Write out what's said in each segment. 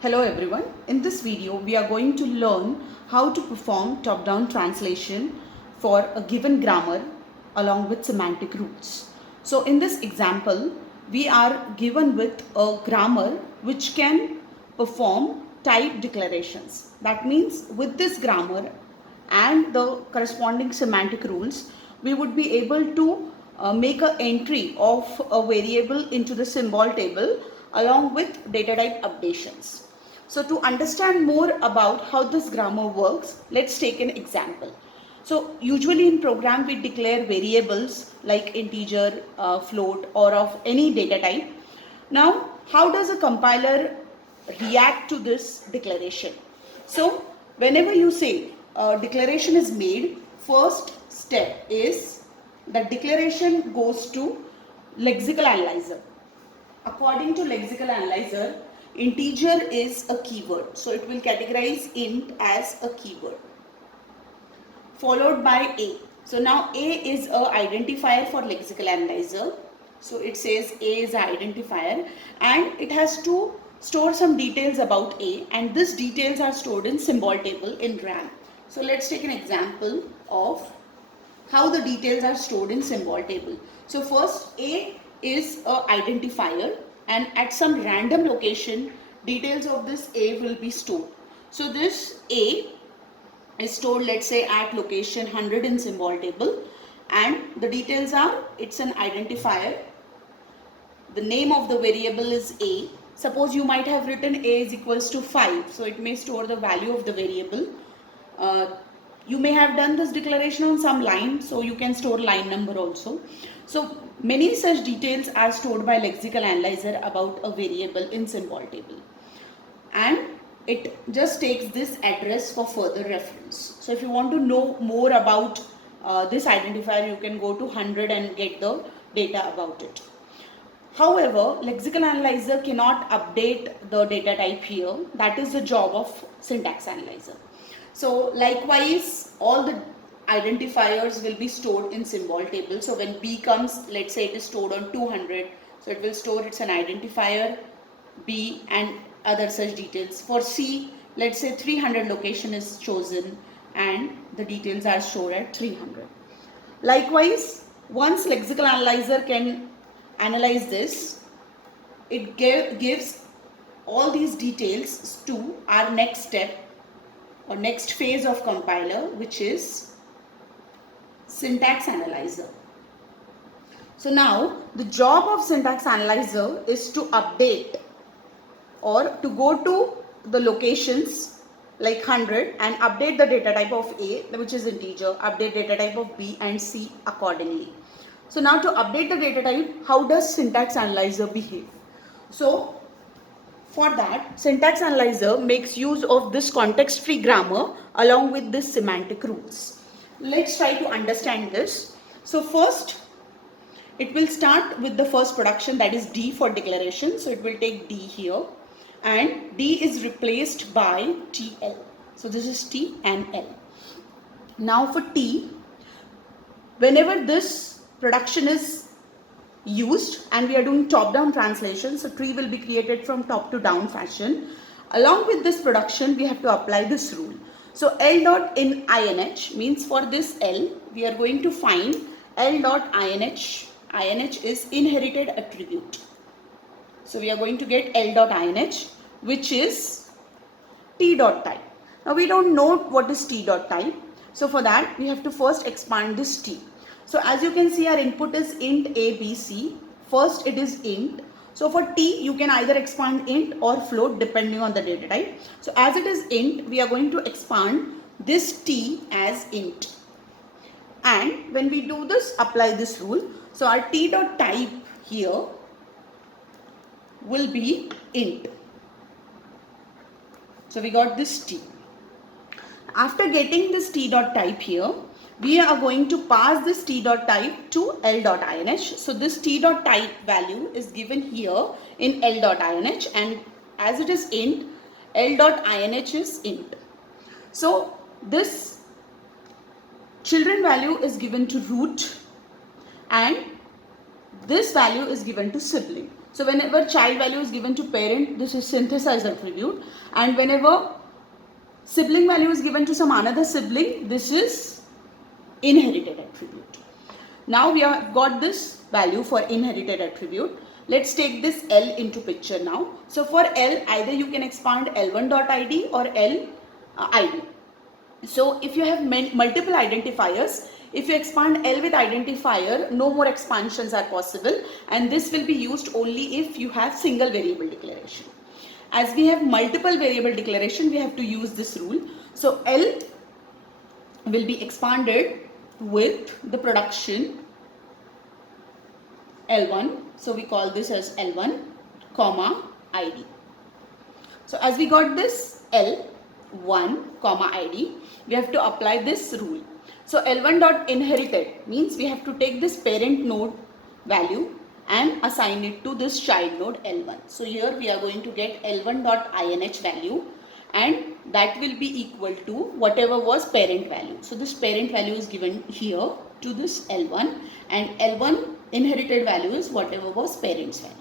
Hello everyone. In this video, we are going to learn how to perform top-down translation for a given grammar along with semantic rules. So in this example, we are given with a grammar which can perform type declarations. That means with this grammar and the corresponding semantic rules, we would be able to make an entry of a variable into the symbol table along with data type updations. So to understand more about how this grammar works, let's take an example. So usually in program we declare variables like integer, float or of any data type. Now how does a compiler react to this declaration? So whenever you say a declaration is made, first step is the declaration goes to lexical analyzer. According to lexical analyzer, integer is a keyword. So it will categorize int as a keyword. Followed by a. So now a is a identifier for lexical analyzer. So it says a is an identifier and it has to store some details about a, and these details are stored in symbol table in RAM. So let's take an example of how the details are stored in symbol table. So first a is a identifier and at some random location details of this a will be stored. So this a is stored, let's say, at location 100 in symbol table, and the details are, it's an identifier, the name of the variable is a. Suppose you might have written a is equals to 5, so it may store the value of the variable. You may have done this declaration on some line, so you can store line number also. So many such details are stored by lexical analyzer about a variable in symbol table, and it just takes this address for further reference. So if you want to know more about this identifier, you can go to 100 and get the data about it. However, lexical analyzer cannot update the data type here. That is the job of syntax analyzer. So likewise, all the identifiers will be stored in symbol table. So when B comes, let's say it is stored on 200. So it will store it's an identifier, B and other such details. For C, let's say 300 location is chosen and the details are stored at 300. Likewise, once lexical analyzer can analyze this, it gives all these details to our next step or next phase of compiler, which is syntax analyzer. So now the job of syntax analyzer is to update or to go to the locations like 100 and update the data type of A, which is integer, update data type of B and C accordingly. So now to update the data type, how does syntax analyzer behave? So for that, syntax analyzer makes use of this context-free grammar along with this semantic rules. Let's try to understand this. So first, it will start with the first production, that is D for declaration. So it will take D here and D is replaced by TL. So this is T and L. Now for T, whenever this production is used and we are doing top-down translation, so tree will be created from top to down fashion. Along with this production, we have to apply this rule. So L dot in INH means for this L, we are going to find L dot INH. INH is inherited attribute. So we are going to get L dot INH, which is T dot type. Now we don't know what is T dot type. So for that, we have to first expand this T. So as you can see, our input is int a, b, c. First it is int. So for T, you can either expand int or float depending on the data type. So as it is int, we are going to expand this T as int. And when we do this, apply this rule. So our T dot type here will be int. So we got this T. After getting this T dot type here, we are going to pass this T dot type to L dot INH. So this T dot type value is given here in L dot INH, and as it is int, L dot INH is int. So this children value is given to root and this value is given to sibling. So whenever child value is given to parent, this is synthesized attribute, and whenever sibling value is given to some another sibling, this is inherited attribute. Now we have got this value for inherited attribute. Let's take this L into picture now. So for L, either you can expand L1.id or L So if you have multiple identifiers, if you expand L with identifier, no more expansions are possible, and this will be used only if you have single variable declaration. As we have multiple variable declaration, we have to use this rule. So L will be expanded with the production L1. So we call this as L1, comma ID. So as we got this L1, comma ID, we have to apply this rule. So L1 dot inherited means we have to take this parent node value and assign it to this child node L1. So here we are going to get L1 dot inh value, and that will be equal to whatever was parent value. So this parent value is given here to this L1, and L1 inherited value is whatever was parent's value.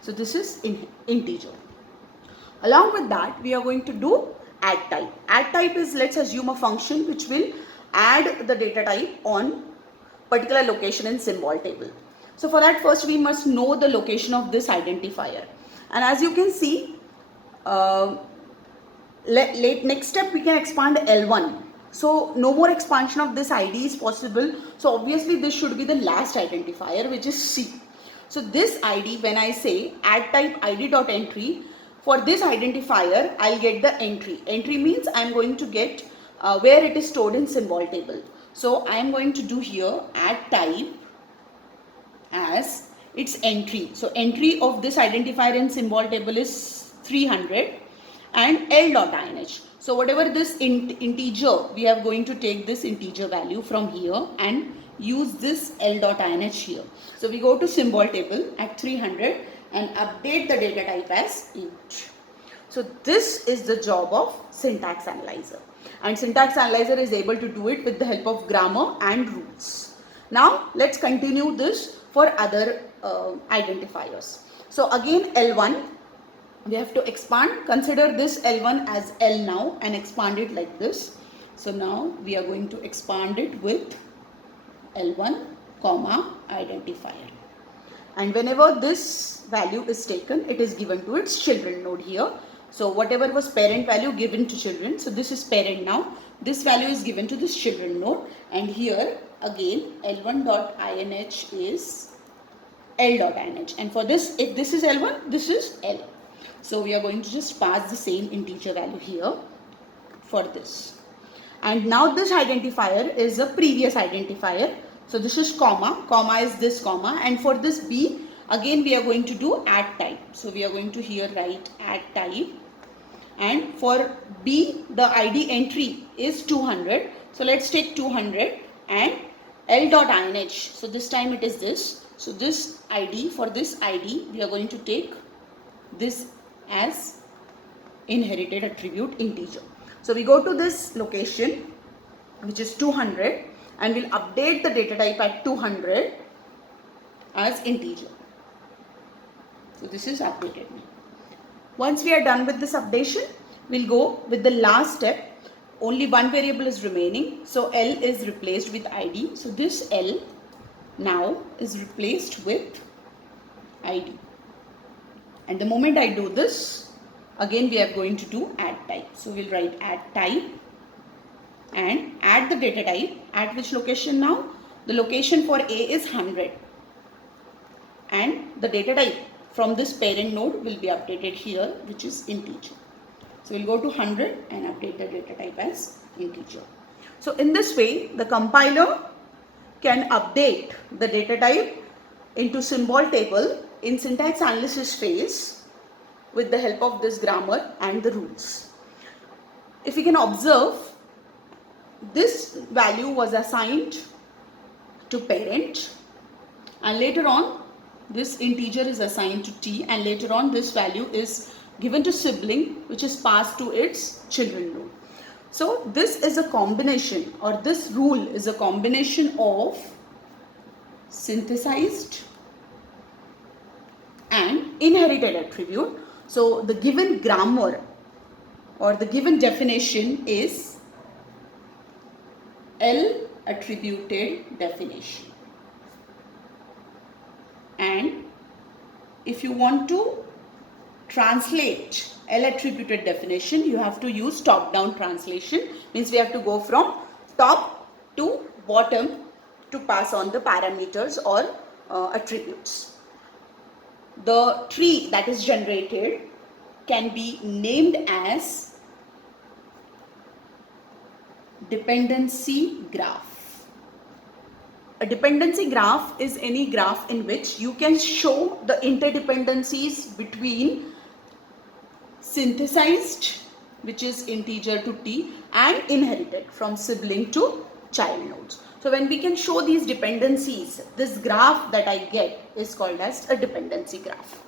So this is integer. Along with that, we are going to do add type. Add type is, let's assume, a function which will add the data type on particular location in symbol table. So for that, first we must know the location of this identifier. And as you can see, next step we can expand L1. So no more expansion of this ID is possible. So obviously this should be the last identifier, which is C. So this ID, when I say add type ID dot entry, for this identifier I'll get the entry. Entry means I'm going to get where it is stored in symbol table. So I am going to do here add type as its entry. So entry of this identifier in symbol table is 300 and L.inh. So whatever this integer, we are going to take this integer value from here and use this L.inh here. So we go to symbol table at 300 and update the data type as int. So this is the job of syntax analyzer, and syntax analyzer is able to do it with the help of grammar and rules. Now let's continue this for other identifiers. So again L1, we have to expand, consider this L1 as L now and expand it like this. So now we are going to expand it with L1, comma identifier. And whenever this value is taken, it is given to its children node here. So whatever was parent value given to children, so this is parent now, this value is given to this children node, and here again L1.inh is L.inh, and for this, if this is L1, this is L. So we are going to just pass the same integer value here for this. And now this identifier is a previous identifier. So this is comma, comma is this comma, and for this B, again we are going to do add type. So we are going to here write add type, and for B the ID entry is 200. So let's take 200 and L.inh. So this time it is this. So this ID, for this ID we are going to take this as inherited attribute integer. So we go to this location which is 200 and we'll update the data type at 200 as integer. So this is updated now. Once we are done with this updation, we'll go with the last step. Only one variable is remaining. So L is replaced with ID. So this L now is replaced with ID. And the moment I do this, again we are going to do add type. So we'll write add type and add the data type at which location now? The location for A is 100. And the data type from this parent node will be updated here, which is integer. So we'll go to 100 and update the data type as integer. So in this way, the compiler can update the data type into symbol table in syntax analysis phase with the help of this grammar and the rules. If we can observe, this value was assigned to parent, and later on this integer is assigned to T, and later on this value is given to sibling, which is passed to its children node. So this is a combination, or this rule is a combination of synthesized inherited attribute. So the given grammar or the given definition is L attributed definition. And if you want to translate L attributed definition, you have to use top down translation. Means we have to go from top to bottom to pass on the parameters or attributes. The tree that is generated can be named as dependency graph. A dependency graph is any graph in which you can show the interdependencies between synthesized, which is integer to t, and inherited from sibling to child nodes. So when we can show these dependencies, this graph that I get is called as a dependency graph.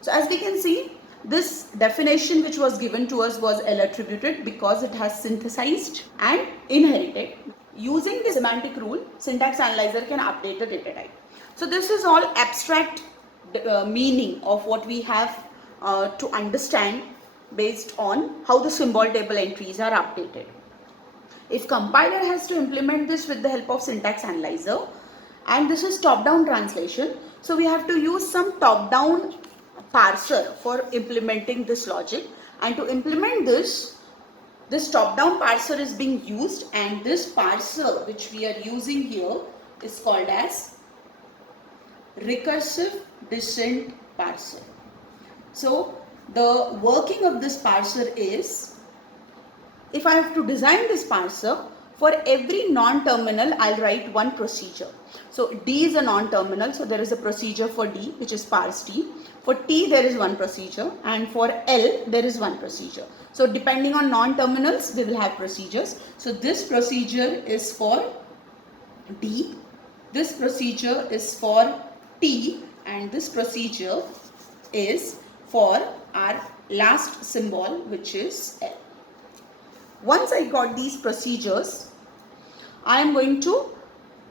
So as we can see, this definition which was given to us was L attributed because it has synthesized and inherited. Using the semantic rule, syntax analyzer can update the data type. So this is all abstract meaning of what we have to understand based on how the symbol table entries are updated. If compiler has to implement this with the help of syntax analyzer, and this is top-down translation, so we have to use some top-down parser for implementing this logic. And to implement this top-down parser is being used, and this parser which we are using here is called as recursive descent parser. So the working of this parser is, if I have to design this parser, for every non-terminal I'll write one procedure. So D is a non-terminal, so there is a procedure for D which is parse D. For T there is one procedure, and for L there is one procedure. So depending on non-terminals we will have procedures. So this procedure is for D, this procedure is for T, and this procedure is for our last symbol which is L. Once I got these procedures, I am going to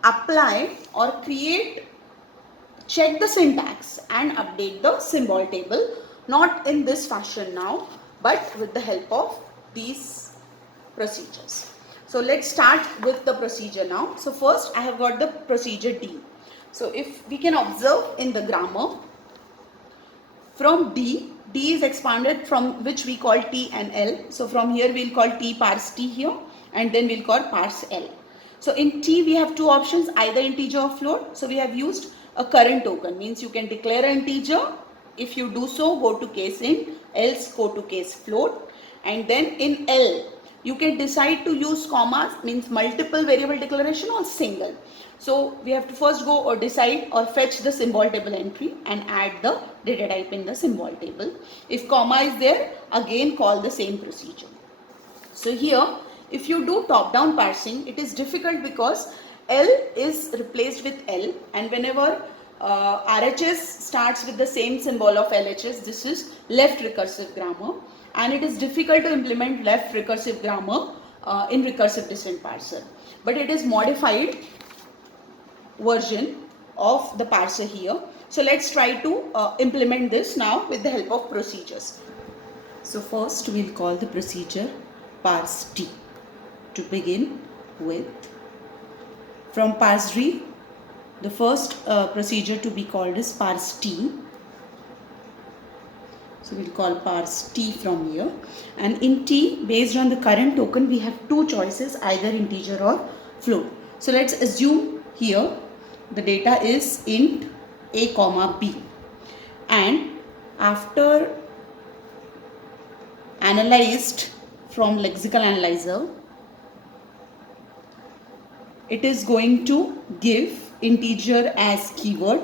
apply or check the syntax and update the symbol table, not in this fashion now, but with the help of these procedures. So let's start with the procedure now. So first I have got the procedure D. So if we can observe in the grammar, from D is expanded from which we call T and L. So from here we'll call T parse T here, and then we'll call parse L. So in T we have two options, either integer or float. So we have used a current token, means you can declare an integer. If you do so, go to case int, else go to case float. And then in L you can decide to use commas, means multiple variable declaration, or single. So we have to first go or decide or fetch the symbol table entry and add the data type in the symbol table. If comma is there, again call the same procedure. So here, if you do top-down parsing, it is difficult because L is replaced with L, and whenever RHS starts with the same symbol of LHS, this is left recursive grammar, and it is difficult to implement left recursive grammar in recursive descent parser. But it is modified version of the parser here. So let's try to implement this now with the help of procedures. So first we'll call the procedure parse T to begin with. From parse D, the first procedure to be called is parse T. So we'll call parse T from here. And in T, based on the current token, we have two choices, either integer or float. So let's assume here the data is int a comma b, and after analyzed from lexical analyzer, it is going to give integer as keyword,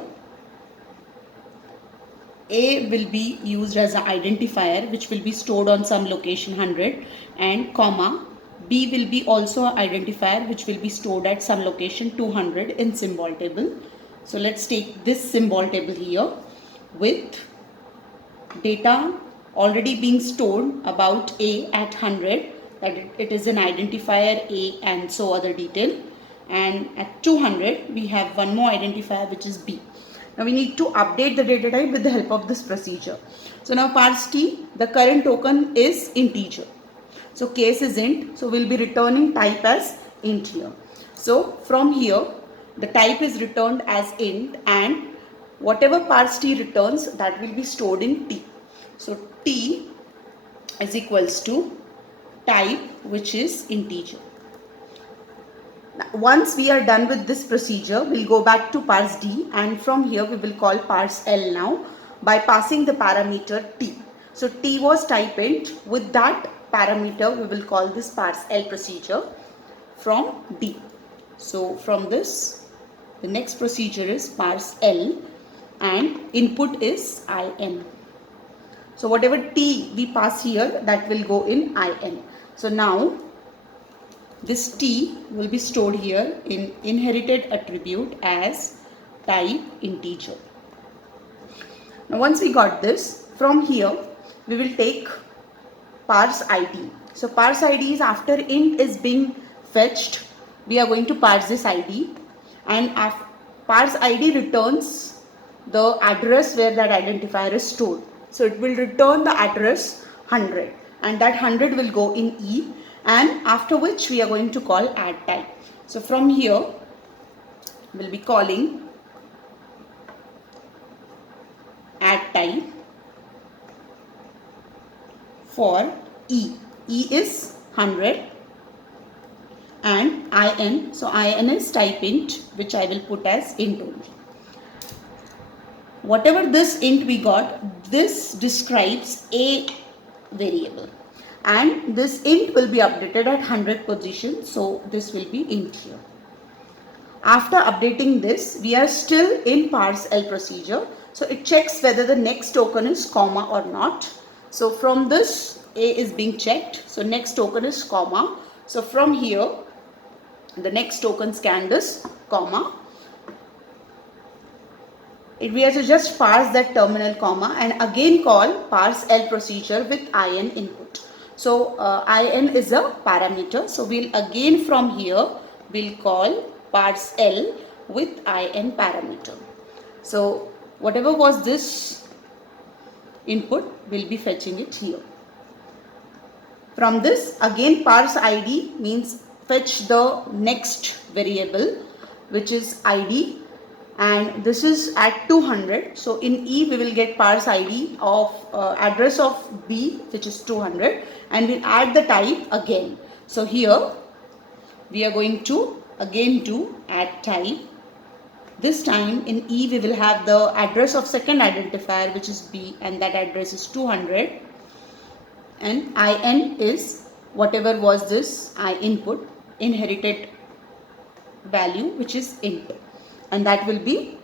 a will be used as an identifier which will be stored on some location 100, and comma b will be also an identifier which will be stored at some location 200 in symbol table. So let's take this symbol table here with data already being stored about a at 100, that it is an identifier a and so other detail, and at 200 we have one more identifier which is b. Now we need to update the data type with the help of this procedure. So now parse t, the current token is integer. So case is int, so we'll be returning type as int here. So from here, the type is returned as int, and whatever parse t returns, that will be stored in t. So t is equals to type, which is integer. Now, once we are done with this procedure, we'll go back to parse d, and from here we will call parse l now by passing the parameter t. So t was type int. With that parameter, we will call this parse l procedure from d. So from this, the next procedure is parse l, and input is in. So whatever t we pass here, that will go in in. So now this t will be stored here in inherited attribute as type integer. Now once we got this, from here we will take parse id. So parse id is after int is being fetched, we are going to parse this id, and parse id returns the address where that identifier is stored. So it will return the address 100, and that 100 will go in e, and after which we are going to call add type. So from here we'll be calling add type for e. E is 100 and in. So in is type int, which I will put as int only. Whatever this int we got, this describes a variable, and this int will be updated at 100 position. So this will be int here. After updating this, we are still in parse l procedure. So it checks whether the next token is comma or not. So from this, a is being checked. So next token is comma. So from here, the next token scanned is comma. We have to just parse that terminal comma and again call parse l procedure with in input. So in is a parameter. So we'll again from here we'll call parse l with in parameter. So whatever was this input, we'll be fetching it here. From this again parse id means fetch the next variable, which is id, and this is at 200. So in e we will get parse id of address of b, which is 200, and we'll add the type again. So here we are going to again do add type. This time in e we will have the address of second identifier, which is b, and that address is 200, and in is whatever was this input inherited value, which is int, and that will be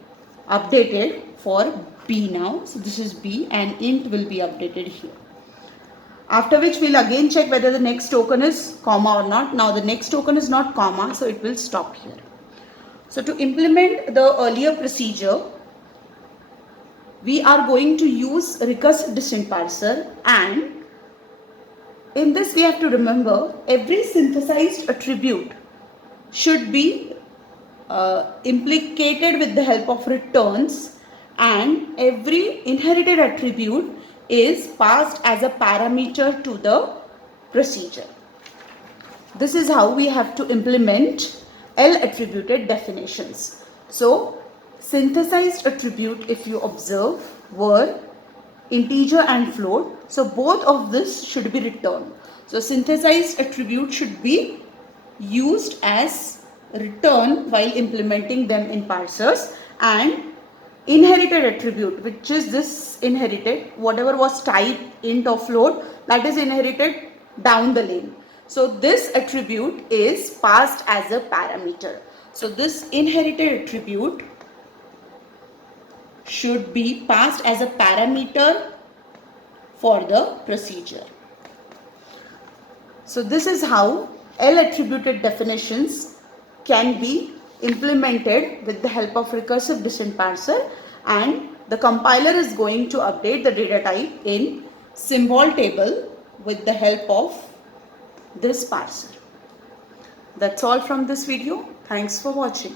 updated for b now. So this is b, and int will be updated here. After which we'll again check whether the next token is comma or not. Now the next token is not comma, so it will stop here. So to implement the earlier procedure, we are going to use recursive distant parser, and in this we have to remember every synthesized attribute should be implicated with the help of returns, and every inherited attribute is passed as a parameter to the procedure. This is how we have to implement L attributed definitions. So synthesized attribute, if you observe, were integer and float. So both of this should be returned. So synthesized attribute should be used as return while implementing them in parsers, and inherited attribute, which is this inherited, whatever was type int or float, that is inherited down the lane. So this attribute is passed as a parameter. So this inherited attribute should be passed as a parameter for the procedure. So this is how L attributed definitions can be implemented with the help of recursive distant parser, and the compiler is going to update the data type in symbol table with the help of this parser. That's all from this video. Thanks for watching.